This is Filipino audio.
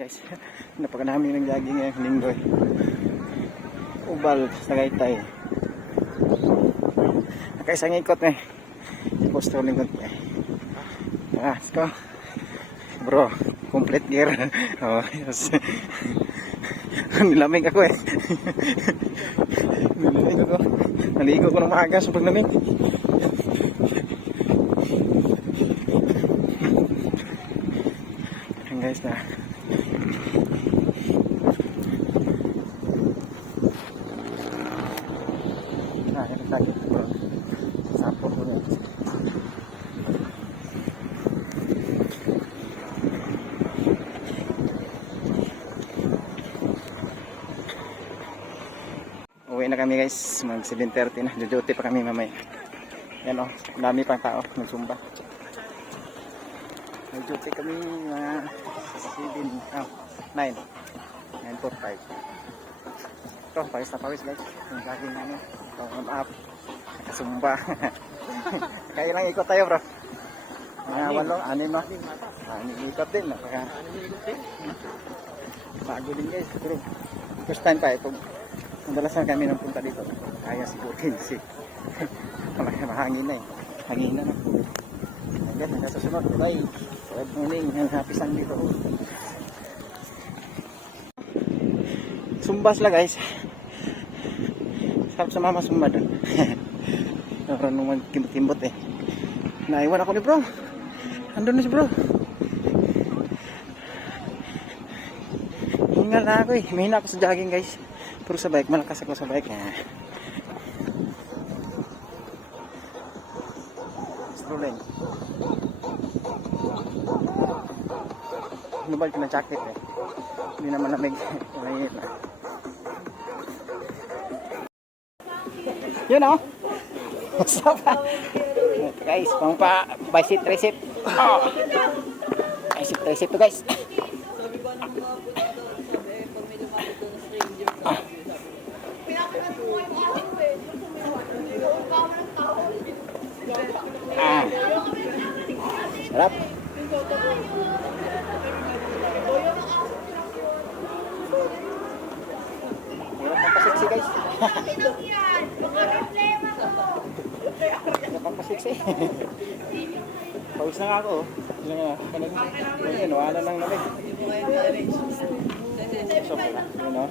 Guys, napakadami ng jogging ngayong linggo eh. Ubal sa Tagaytay. Nakaisang ikot eh. Posto lingkod eh. Let's go. Bro, complete gear. Oh, yes. Nilamig ako eh. Nilamig ako. Naligo ko ng maaga sa paglamig. Ayan guys na. Sakit bro. Sapo ko na. Uwi na kami guys, mag 7:30 na, duty pa kami mamaya. Yan o, dami pang tao, nagsumba. Nag-duty kami mga 9:45. Ito, pawis na pawis guys, yung laging namin, ito on up, nakasumba. Kaya lang ikot tayo bro. Mga 8, 6 no? Ikot din, bago din guys, bro. First time pa ito. Madalasan kami nang punta dito. Kaya sigurin si mahangin na eh. Hangin na. Hanggang hanggang sa sunod. Bye. Good morning. Happy Sunday to. Sumba sila guys. Sarap sa mama sumba doon. Marunong magkimbot-kimbot eh. Naiwan ako ni bro. Andun na si bro. Hingal na ako eh. Mahina ako sa jogging guys. Pero sa bike, malakas ako sa bike. Strolling. Nubal ko ng jacket eh. Hindi naman lamig. Mainit na. Yun o. What's up? Ito guys, pang pa bicep tricep. Oh. Bicep tricep to guys. Sarap. Hirap magpasiksi guys. Hirap magpasiksi. Pawis na nga ako. Wala nang lamig. So, you know.